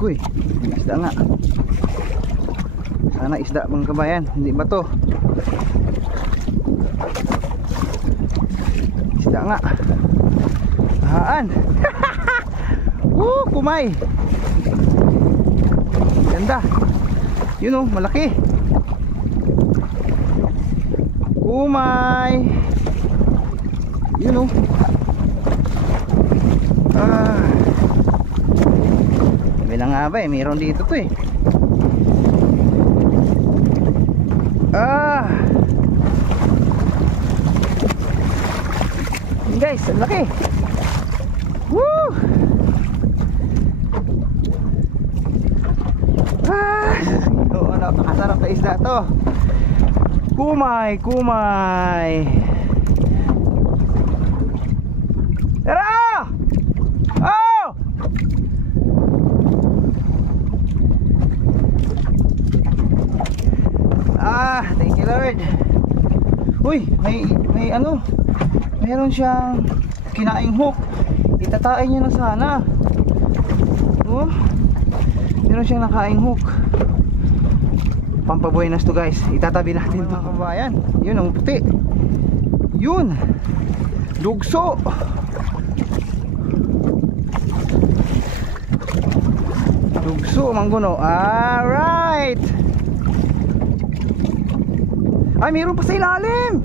Uy, isda nga. Sana isda mga kabayan, hindi ba to? Isda nga. Haan. Kumay. Ganda. Yun oh, malaki. Kumay. Yun oh. Bilang nga ba eh, mayroon dito to eh. Guys, ang laki. Woo! Oh, napakasarap na isda to. Kumay, kumay. Tara! Oh! Thank you Lord. Uy, may ano? Meron siyang kinaing hook. Itatain niya na sana. Oh, meron siyang nakaing hook. Pampabuenas to guys. Itatabi natin mga kabayan. Yun ang puti. Yun. Dugso. Dugso mangguno. Alright. Ay, meron pa sa ilalim.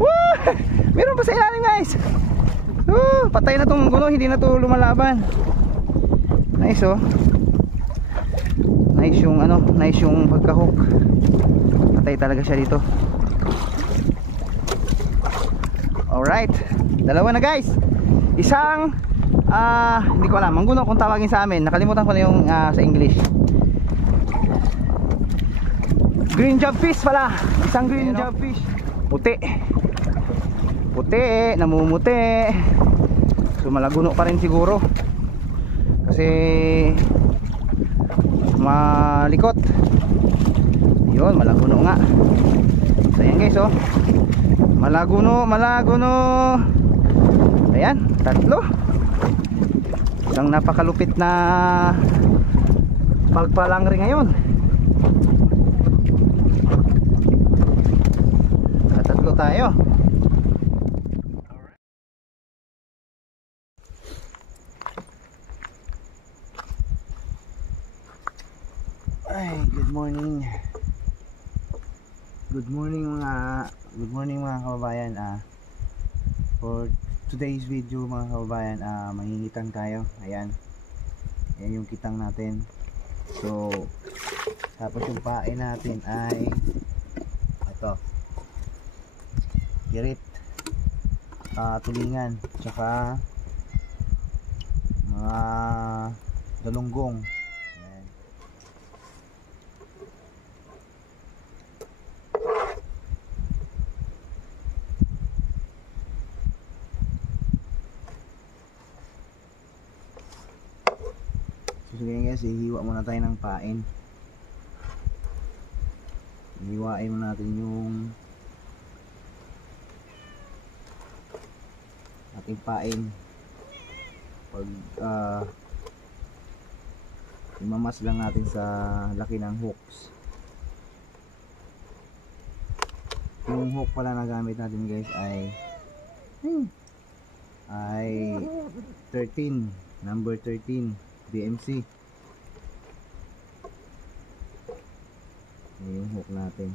Woo! Meron pa sa ilalim guys. Patay na tong guno, hindi na to lumalaban. Nice oh. Nice yung ano, nice yung pagka-hook. Patay talaga siya dito. Alright, dalawa na guys. Isang hindi ko alam, mangguno kung tawagin sa amin. Nakalimutan ko na yung sa English. Green job fish pala. Isang green job fish. Puti. Puti, namumuti. So malaguno pa rin siguro. Kasi malikot. Yun, malaguno nga. So ayan guys oh. Malaguno, malaguno. Ayan, tatlo. Isang napakalupit na pagpalangri ngayon. Tatlo tayo. Ay, good morning. Good morning mga kababayan. For today's video mga kababayan, mahingitan tayo. Ayan. Ayan yung kitang natin. So, tapos yung pain natin ay ito. Girit. Tulingan. Tsaka mga dalunggong. So ganyan guys, hihiwa muna tayo ng pain. Hihiwain muna natin yung ating pain. Pag imamas lang natin sa laki ng hooks. Yung hook pala na gamit natin guys ay 13, number 13 BMC. Yung hook natin.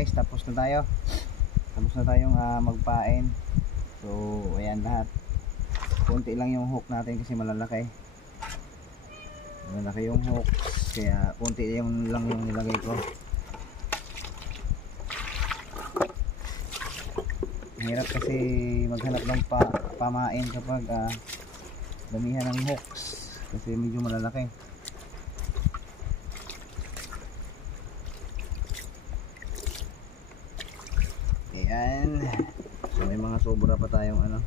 guys, tapos na tayo. Tapos na tayong magpain. So ayan lahat. Konti lang yung hook natin kasi malalaki. Malalaki yung hook, kaya konti yung lang yung nilagay ko. Hirap kasi maghanap ng pamain kapag damihan ng hooks kasi medyo malalaki. Ayan. So may mga sobra pa tayong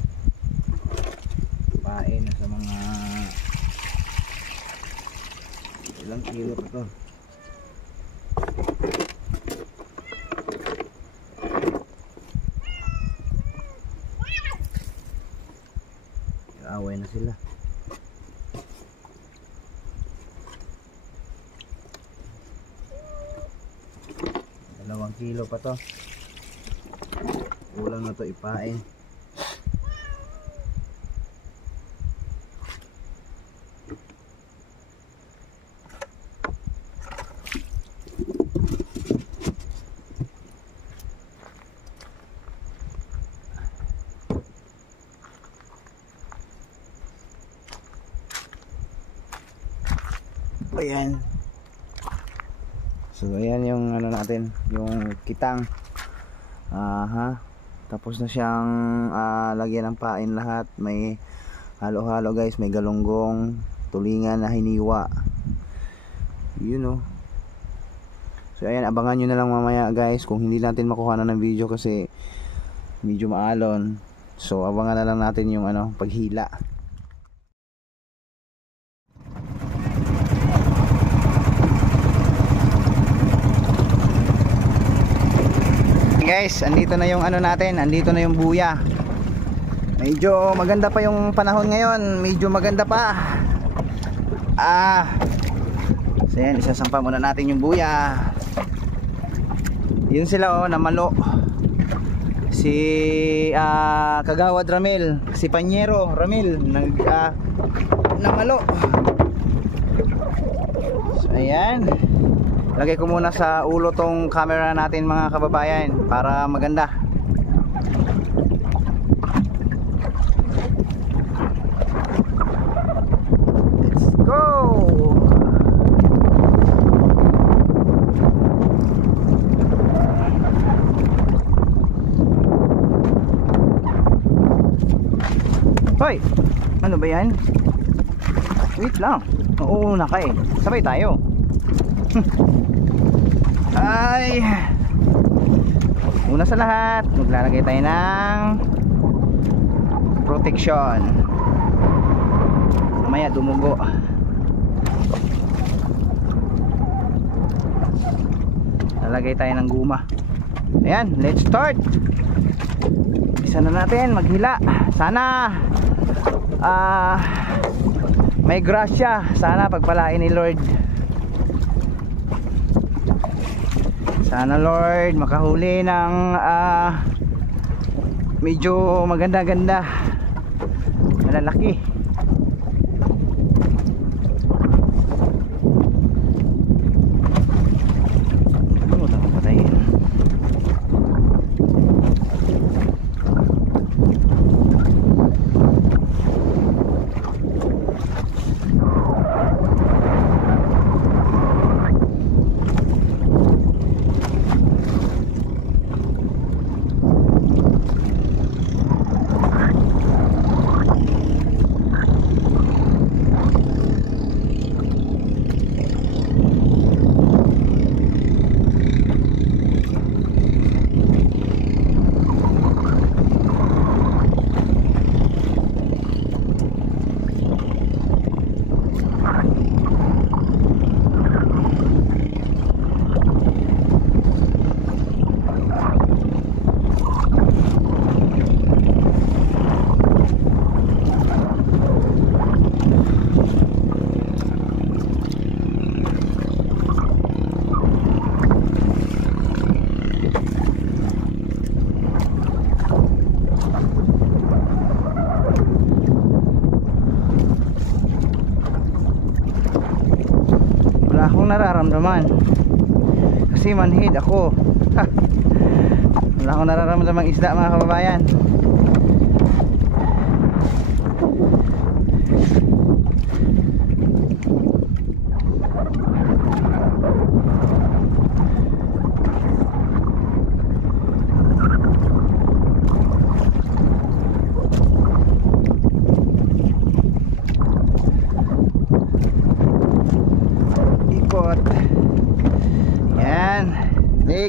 pain sa mga ilang kilo pa to. Away na sila. Dalawang kilo pa to. Kulang na to ipain. Ayan. So ayan yung natin, yung kitang. Tapos na siyang lagyan ng pain lahat. May halo-halo guys, may galunggong, tulingan na hiniwa. Yun So ayan, abangan nyo na lang mamaya guys kung hindi natin makuha na ng video kasi medyo maalon. So abangan na lang natin yung paghila. Guys, andito na yung natin, andito na yung buya. Medyo maganda pa yung panahon ngayon, medyo maganda pa. So yan, isasampa muna natin yung buya. Yun sila namalo. Si Kagawad Ramil, si Panyero Ramil namalo. So ayan. Lagay ko muna sa ulo tong camera natin mga kababayan para maganda. Let's go! Hoy! Ano ba yan? Wait lang. Nauuna ka eh. Sabay tayo. Ay, una sa lahat maglalagay tayo ng protection, mamaya dumugo. Lalagay tayo ng guma. Ayan, let's start. Isa na natin maghila. Sana may grasya. Sana pagpalain ni Lord. Sana Lord makahuli ng medyo maganda-ganda, malalaki. Ano ito patayin? si Manhid ako. Ha. Wala akong nararamdamang isda mga kababayan.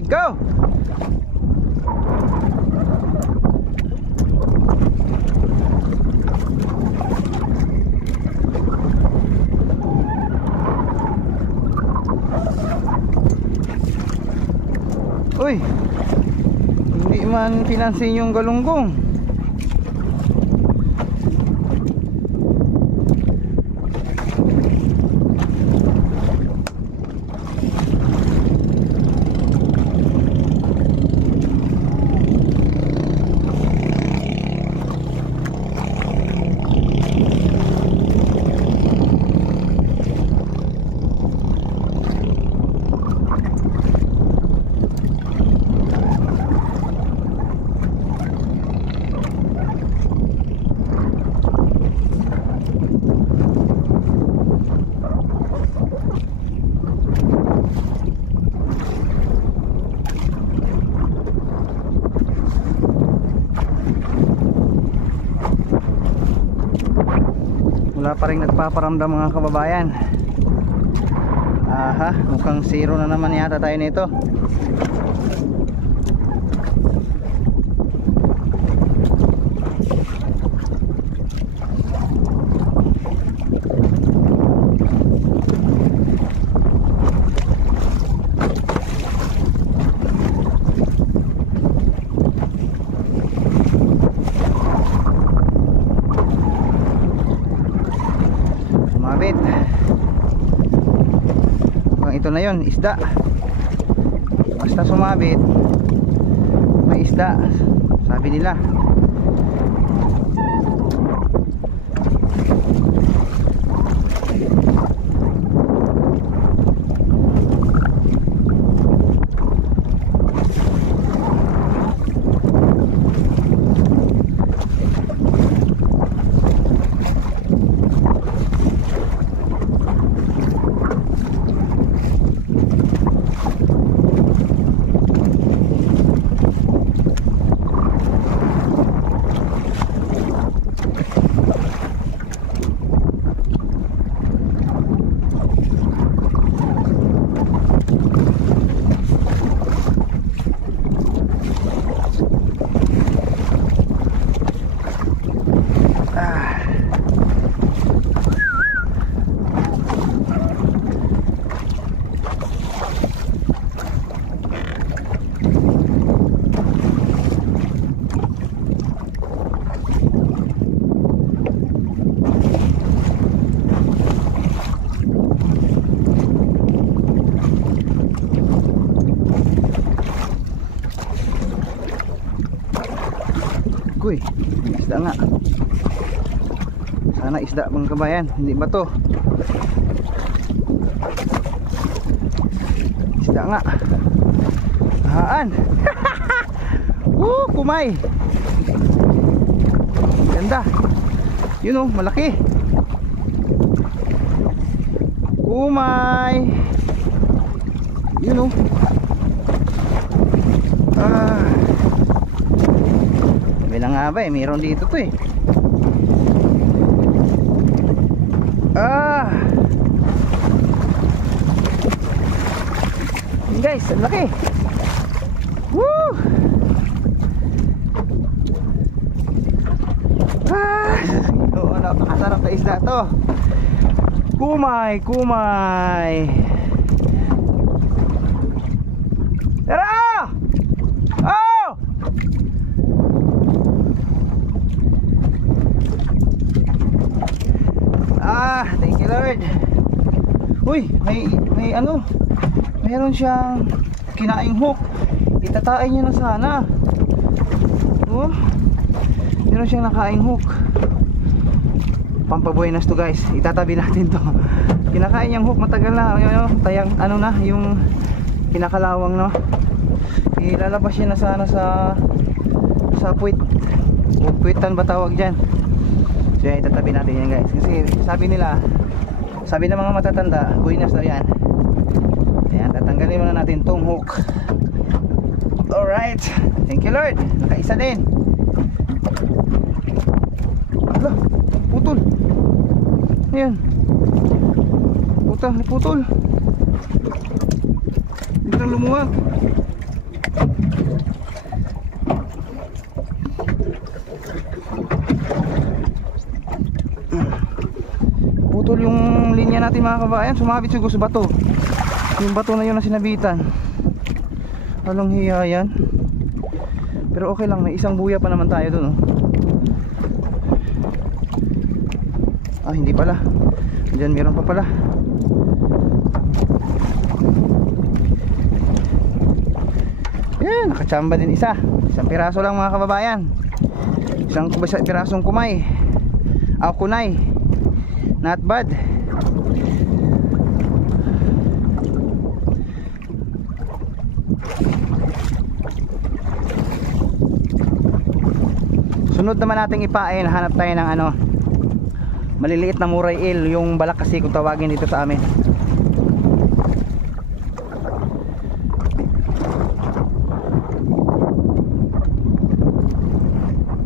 Go! Uy! Hindi man pinansin yung galunggong. Wala pa rin nagpaparamdam mga kababayan. Aha, mukhang zero na naman yata tayo nito. Ito na yun, isda. Basta sumabit may isda, sabi nila. Uy, isda nga. Sana isda mga kabayan, hindi ba to? Isda nga. Haan. Kumay. Ganda. Yun oh, malaki. Kumay. Yun oh. Bilang nga ba eh, mayroon dito to eh. Guys, ang laki. Woo! Napakasarap na isda to. Kumay, kumay. Tara! Oh! Thank you Lord. Uy, may ano, meron siyang kinaing hook. Itatain niya na sana. Oh, meron siyang nakaing hook. Pampabuenas to guys, itatabi natin to. Kinakain niyang hook matagal na. Tayang ano na, yung pinakalawang, no? Ilalabas yun na sana sa puwit o puwitan ba tawag dyan. So yan, itatabi natin yan guys, kasi sabi ng mga matatanda, buinas daw yan. Ayan, tatanggalin muna natin tong hook. Alright, thank you Lord, nakaisa din. Ala, putol. Ayan, putol. Hindi na lumuwag. Putol yung linya natin mga kabayan, sumabit siguro sa bato. Yung bato na yun na sinabitan. Walang hiya yan. Pero okay lang, may isang buya pa naman tayo dun, oh. Ah, hindi pala. Diyan meron pa pala. Yan, nakachamba din isa. Isang piraso lang mga kababayan. Isang pirasong kumay. Kunay. Not bad. Sunod naman nating ipain, hanap tayo ng ano, maliliit na muray eel, yung balak kasi kung tawagin dito sa amin.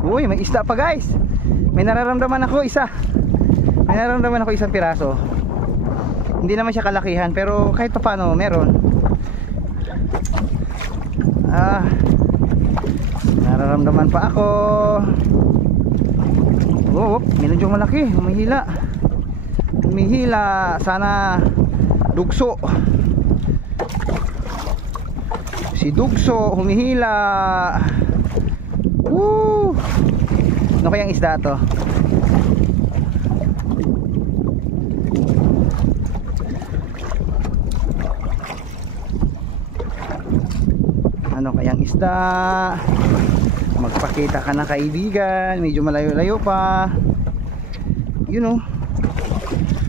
Uy, may isda pa guys. May nararamdaman ako isang piraso. Hindi naman siya kalakihan, pero kahit pa paano meron. Nararamdaman pa ako. Medyo malaki, humihila. Sana dugso. Si dugso humihila. Ano kayang isda to? Ano kayang isda? Magpakita ka na kaibigan. Medyo malayo-layo pa. You know,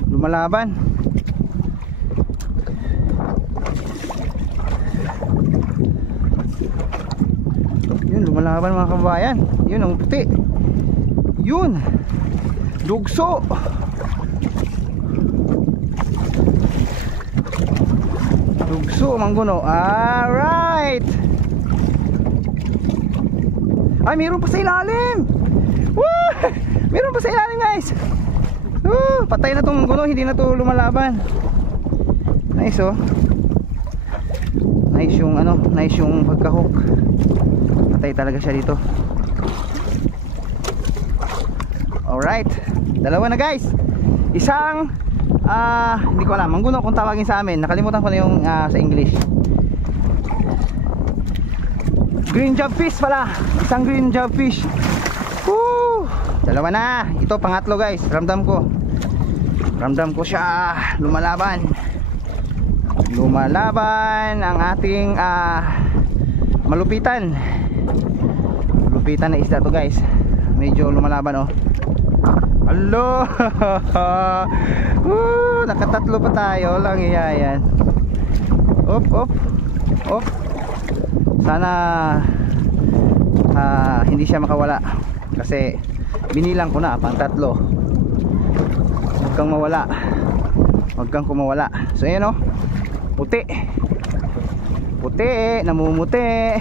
lumalaban. Yun, lumalaban mga kabayan. Yun ang puti. Yun, dugso. Dugso mangguno. Alright. Ay, meron pa sa ilalim. Woo! Meron pa sa ilalim guys. Patay na tong mangguno, hindi na to lumalaban. Nice, oh. Nice yung pagka-hook. Patay talaga siya dito. Alright, dalawa na guys. Isang hindi ko alam, mangguno kung tawagin sa amin. Nakalimutan ko na yung sa English. Green job fish pala. Isang green job fish. Dalawa na. Ito pangatlo guys. Ramdam ko siya. Lumalaban ang ating malupitan na isda to guys. Medyo lumalaban, oh. Hello. Nakatatlo pa tayo. Lang yan. Op. Sana hindi siya makawala, kasi binilang ko na pang tatlo. Huwag kang kumawala. So ayan, oh. Puti, namumuti.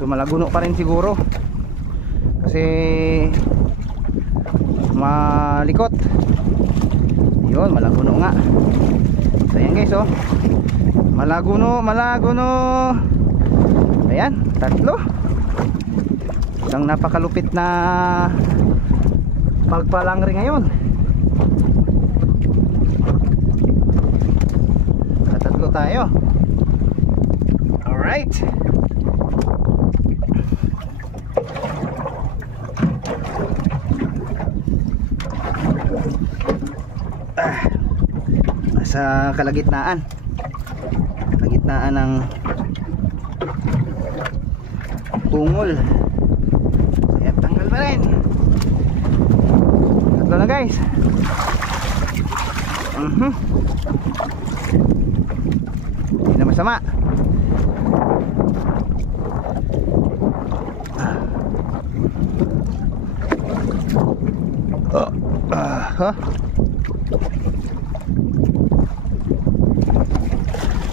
So malaguno pa rin siguro, kasi malikot. Yun, malaguno nga. So ayan guys, oh. Malaguno. Ayan, tatlo. Isang napakalupit na pagpalangri ngayon. Tatlo tayo. Alright. Nasa kalagitnaan ng tungol. Kaya tanggal pa rin. Tatlo na guys. Hindi naman masama.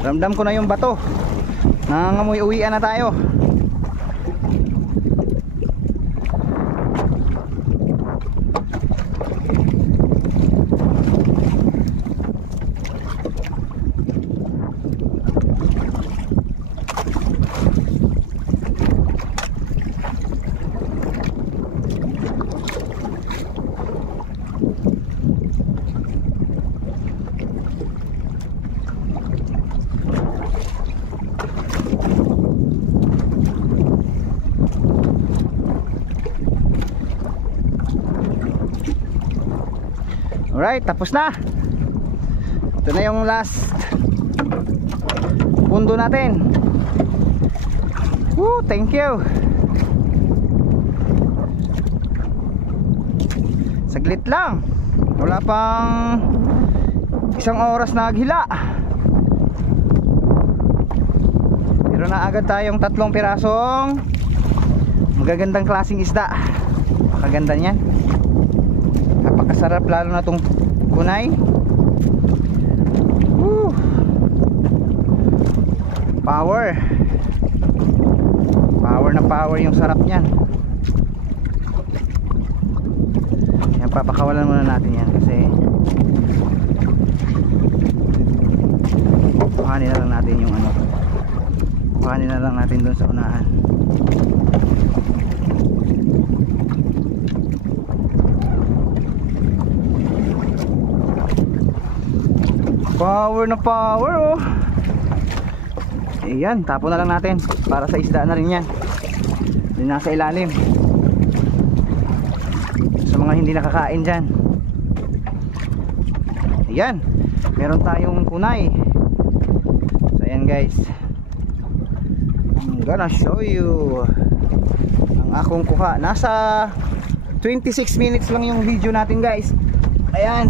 Ramdam ko na yung bato. Nangangamoy, uwian na tayo. Alright, tapos na. Ito na yung last pundo natin. Woo, thank you. Saglit lang. Wala pang isang oras na naghila. Pero na agad tayong 3 pirasong magagandang klaseng isda. Pakaganda niyan. Napakasarap, lalo na itong kunay. Woo! Power. Power na power yung sarap niyan. Yan, papakawalan muna natin yan kasi kuhanin na lang natin yung ano. Kuhanin na lang natin doon sa unahan. Power na power, oh. Ayan, tapon na lang natin para sa isda na rin yan. Hindi nasa ilalim. Sa mga hindi nakakain dyan. Ayan, meron tayong kunay. So ayan guys, I'm gonna show you ang akong kuha. Nasa 26 minutes lang yung video natin guys. Ayan.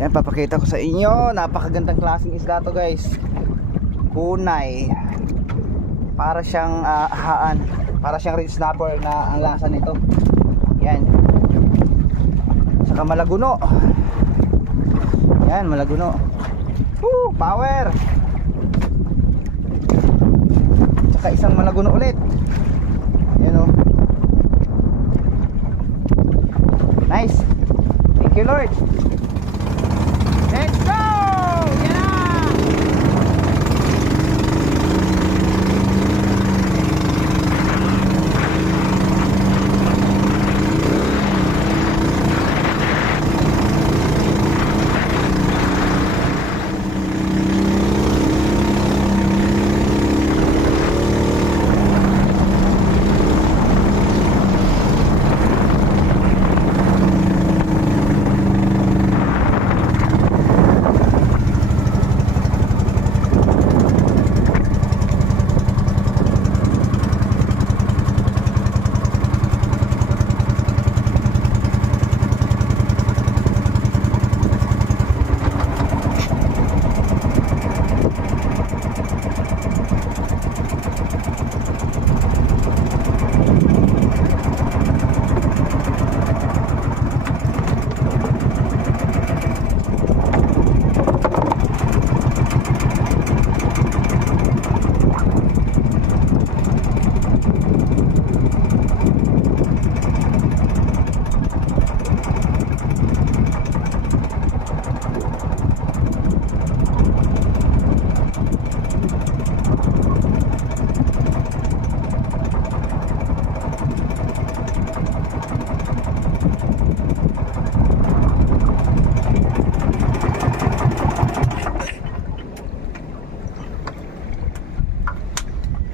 Yan, papakita ko sa inyo. Napakagandang klaseng isda to guys. Kunay. Para siyang haan. Para siyang red snapper na ang lasa nito. Yan. Saka malaguno. Yan, malaguno. Woo, power. Saka isang malaguno ulit. Yan, oh. Nice. Thank you Lord. Let's go! Yan na!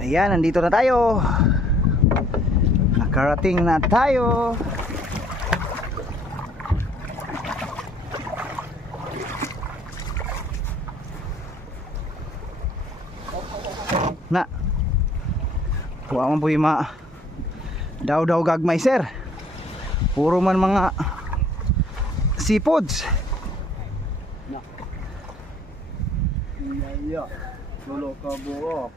Ayan, nandito na tayo. Nakarating na tayo. Na kuha man po yung mga daw gagmay sir. Puro man mga seafoods. Iya. Lolo ka buo.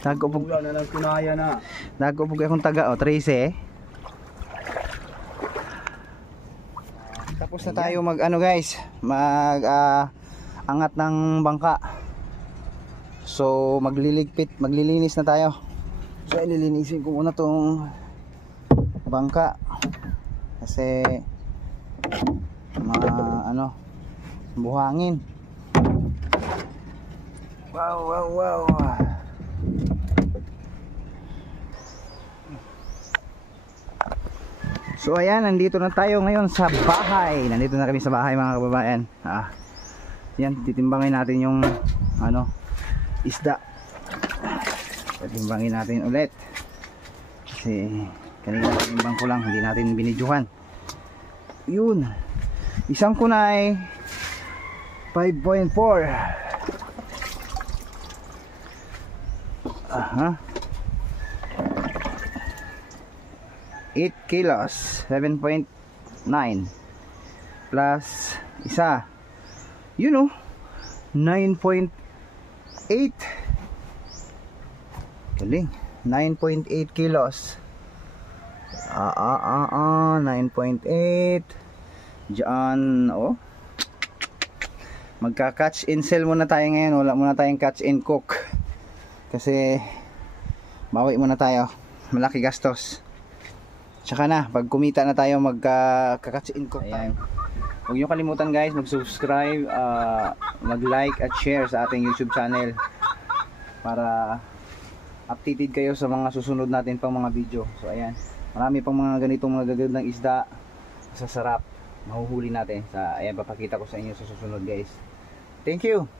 Dago po. Wala na lang kunaya na. Dago po akong taga, 13. Tapos na tayo mag ano guys, mag angat ng bangka. So maglilinis na tayo. So ililinisin ko muna tong bangka kasi ano, buhangin. Wow. So ayan, nandito na tayo ngayon sa bahay. Nandito na kami sa bahay mga kababayan. Yan, titimbangin natin yung ano, isda. Titimbangin natin ulit. Kasi kanina titimbang ko lang, hindi natin binidyohan. Yun. Isang kunay 5.4. Aha. 8 kilos 7.9 plus isa, you know, 9.8. galing, 9.8 kilos. 9.8 dyan. Magka catch and sell muna tayo ngayon. Wala muna tayong catch and cook kasi bawi muna tayo, malaki gastos. Tsaka na, pag kumita na tayo magka-catch and cook tayo. Huwag nyo kalimutan guys, mag-subscribe, mag-like at share sa ating YouTube channel para updated kayo sa mga susunod natin pang mga video. So ayan, marami pang mga ganitong mga gagandang isda, masasarap, mahuhuli natin. Ayan, papakita ko sa inyo sa susunod guys. Thank you!